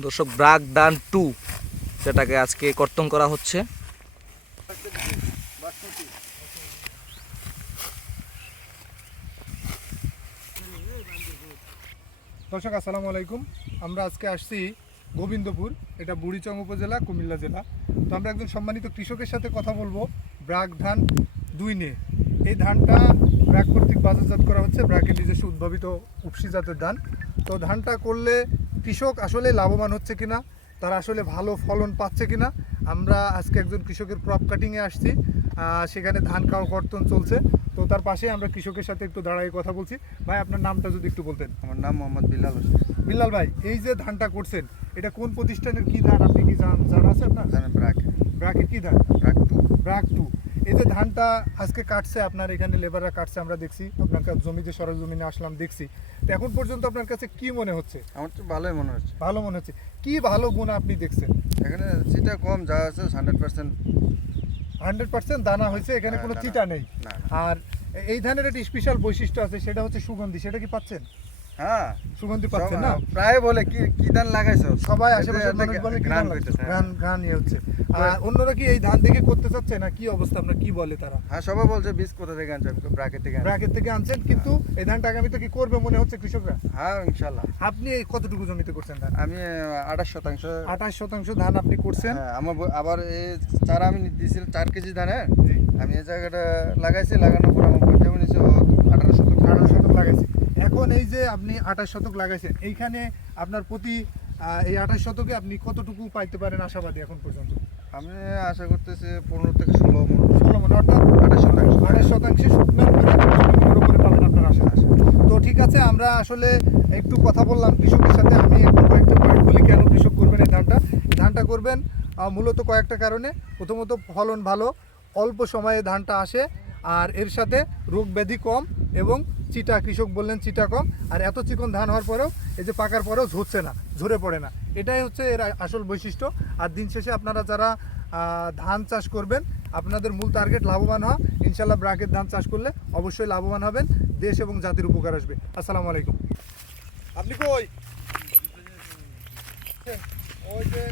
দর্শক ব্রাক ডান 2 যেটাকে আজকে কর্তন করা হচ্ছে। দর্শক আসসালামু আলাইকুম। আমরা আজকে আসছি গোবিন্দপুর, এটা বুড়িচং উপজেলা, কুমিল্লা জেলা। তো আমরা একজন সম্মানিত কৃষকের সাথে কথা বলবো ব্রাক ধান 2 নিয়ে। এই ধানটা ব্রাক কর্তৃক বাজারজাত করা হচ্ছে, ব্রাকের নিজস্ব উদ্ভাবিত উপসি জাতের ধান। তো ধানটা করলে কৃষক আসলে লাভবান হচ্ছে কিনা, তারা আসলে ভালো ফলন পাচ্ছে কিনা, আমরা আজকে একজন কৃষকের ক্রপ কাটিংয়ে আসছি, সেখানে ধান কর্তন চলছে। তো তার পাশে আমরা কৃষকের সাথে একটু দাঁড়াই কথা বলছি। ভাই, আপনার নামটা যদি একটু বলতেন। আমার নাম মোহাম্মদ বিলাল হোসেন। বিলাল ভাই, এই যে ধানটা করছেন, এটা কোন প্রতিষ্ঠানের কি ধান, আপনি কি জানা আছে আপনার? ব্রাকের কি ধান? ব্রাক টু। এই যে ধানটা আজকে কাটছে, আপনার এখানে লেবাররা কাটছে, আমরা দেখছি, আপনার জমিতে সরজমিনে আসলাম, দেখছি। তো এখন পর্যন্ত আপনার কাছে কি মনে হচ্ছে? আমার তো ভালোই মনে হচ্ছে। ভালো মনে হচ্ছে। কি ভালো গুণ আপনি দেখছেন? এখানে চিটা কম, যা আছে 100%। 100% দানা হয়েছে, এখানে কোনো চিটা নেই। আর এই ধানের একটা স্পেশাল বৈশিষ্ট্য আছে, সেটা হচ্ছে সুগন্ধি। সেটা কি পাচ্ছেন? হ্যাঁ, সুগন্ধি পাচ্ছেন না? প্রায় বলে কি ধান লাগাইছো, সবাই আশেপাশের মানুষ বলে কি ধান লাগাইছো? গান ইয়ে হচ্ছে। আর অন্যরা কি এই ধান দেখে করতে চাচ্ছে না? কি অবস্থা, আপনার কি বলে তারা? হ্যাঁ, সবাই বলছে বীজ কোথা থেকে আনছেন, ব্রাকেট থেকে আনছেন, কিন্তু এই ধানটা আগামীতে কি করবে মনে হচ্ছে কৃষকরা? হ্যাঁ, ইনশাআল্লাহ। আপনি এই কতটুকু জমিতে করছেন ধান? আমি 28%। 28% ধান আপনি করছেন। হ্যাঁ, আমার আবার এই চারা আমি দিয়েছিলাম 4 কেজি ধানে। জি। আমি এই জায়গাটা লাগাইছি, লাগানোর পর আমার পর্যায়ে নিয়েছে 18% লাগাইছি। এখন এই যে আপনি 28 লাগাইছেন, এইখানে আপনার প্রতি এই 28 আপনি কতটুকু পাইতে পারেন আশাবাদী এখন পর্যন্ত? আমি আশা করতেছি 15 থেকে 16 মণ। 16 মণ, অর্থাৎ 28% শুকনো করে পাবেন আপনার আশা। তো ঠিক আছে, আমরা আসলে একটু কথা বললাম কৃষকের সাথে। আমি একটু কয়েকটা পয়েন্ট বলি কেন কৃষক করবেন এই ধানটা করবেন মূলত কয়েকটা কারণে। প্রথমত ফলন ভালো, অল্প সময়ে ধানটা আসে, আর এর সাথে রোগ ব্যাধি কম, এবং চিটা, কৃষক বললেন চিটা কম। আর এত চিকন ধান হওয়ার পরেও, এই যে পাকার পরেও ঝরছে না, ঝরে পড়ে না, এটাই হচ্ছে এর আসল বৈশিষ্ট্য। আর দিন শেষে আপনারা যারা ধান চাষ করবেন, আপনাদের মূল টার্গেট লাভবান হওয়া। ইনশাল্লাহ ব্রাকের ধান চাষ করলে অবশ্যই লাভবান হবেন, দেশ এবং জাতির উপকার আসবে। আসসালামু আলাইকুম। আপনি কই? ওই যে